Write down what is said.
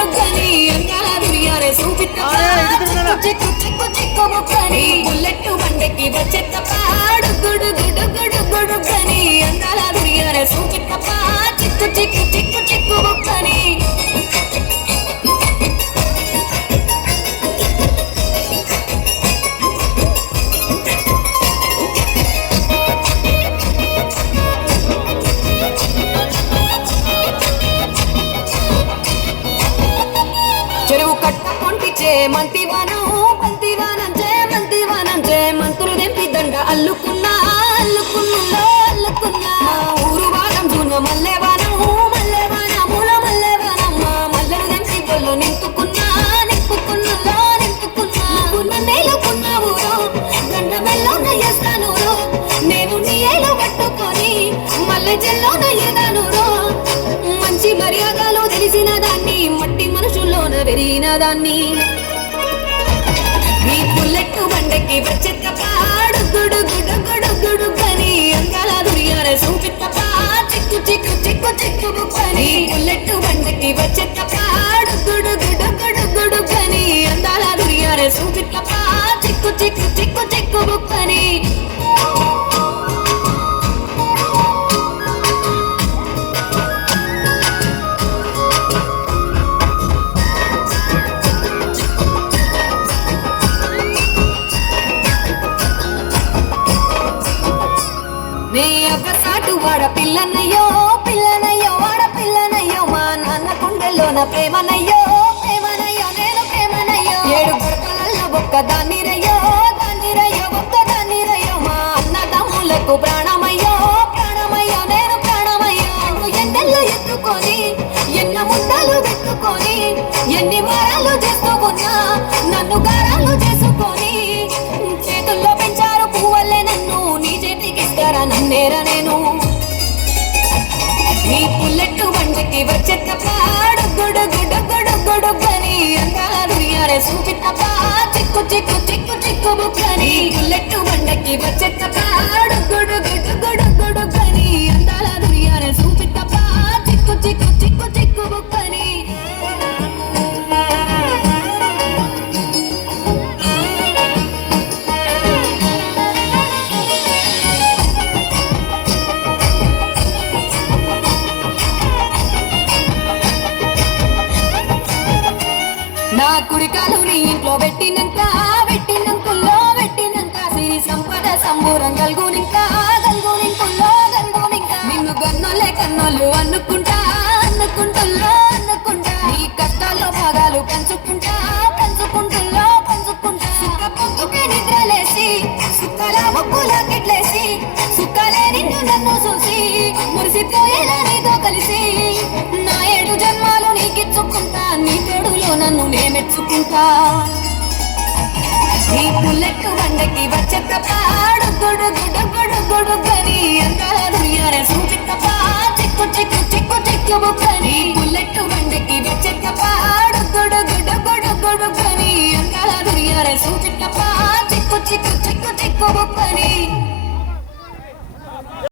గుడుగని అందాల దునియారే చూపిస్తా చిక్కు చిక్కు చిక్కు ముక్కని బుల్లెట్ బండకి వచ్చేత్తప్ప గుడుగని అందాల దునియారే చూపిస్తా చిక్కు చిక్కు చిక్కు చిక్కు ముక్కని చెరువు కట్ట పొంటిచే మంతివానం మంతులు దెంపి దండ అల్లుకున్నా మా ఊరు వానం జూన మల్లెవానముల మల్లెవానమ్మ మల్లెలు దెంపి గొల్లు నింపుకున్నా నేలుకున్నావురో గండ మెల్లోన చేస్తాను నేను నీ ఏలు పట్టుకొని మల్లె జల్లోన ఎదానురో మంచి మర్యాదలు తెలిసిన దాన్ని మట్టి మనుషుల్లోన పెరిగిన దాన్ని నీ బుల్లెట్ బండకి వచ్చేత్తపాడు గుడుగని అందాల దునియారే చూపిత్తపా చిక్కు చిక్కు చిక్కు చిక్కు బుక్కని బుల్లెట్ బండకి వచ్చేత్తపాడు గుడుగని అందాల దునియారే చూపిత్తపా చిక్కు చిక్కు చిక్కు చిక్కు బుక్కని నే అవ్వసాటు వాడ పిల్లనయ్యో వాడ పిల్లనయ్యో మా నాన్న గుండెల్లోన ప్రేమనయ్యో నేను ప్రేమనయ్యో ఏడు గడపలలో ఒక్కదాన్ని రయ్యో ఒక్కదాన్ని మా అన్నదమ్ములకు ప్రాణమయ్యో నేను ప్రాణమయ్యో ఎండల్లో ఎత్తుకొని ఎన్న ముద్దలు పెట్టుకొని ఎన్ని మారాలు చేసుకున్నా నన్ను గారాలు చేసుకొని చేతుల్లో పెంచారు పువ్వల్లే నన్ను నీ చేతికిస్తారా నన్నేరా నేను నీ బుల్లెట్ బండకి వచ్చేత్తపాడు గుడుగని అందాల దునియారే చూపిత్తపా చిక్కు చిక్కు చిక్కు చిక్కు బుక్కని బుల్లెట్ బండకి వచ్చేత్తపాడు గుడుగని అందాల దునియారే చూపిత్తపా చిక్కు చిక్కు చిక్కు చిక్కు బుక్కని నా కుడికాలు నీ ఇంట్లో పెట్టినంక సిరి సంపద సంబూరం గల్గునింక నిన్ను కన్నోళ్ళు అనుకుంటా నీ కష్టాల్లో భాగాలు పంచుకుంటా సుఖ పొందుకే నిద్రలేసి సుఖాల ముక్కుల కిట్లేసి సుఖాలే నిన్ను నన్ను చూసి మురిసిపోయేలా నీతో కలిసి నా 7 జన్మాలు నీకిచ్చుకుంటా నీ తోడులో నన్ను మెచ్చుకుంటా నీ బుల్లెట్ బండకి వచ్చేత్తపాడు గుడుగని అందాల దునియారే చూపిత్తపా చిక్కు చిక్కు చిక్కు చిక్కు బుక్కని బుల్లెట్ బండకి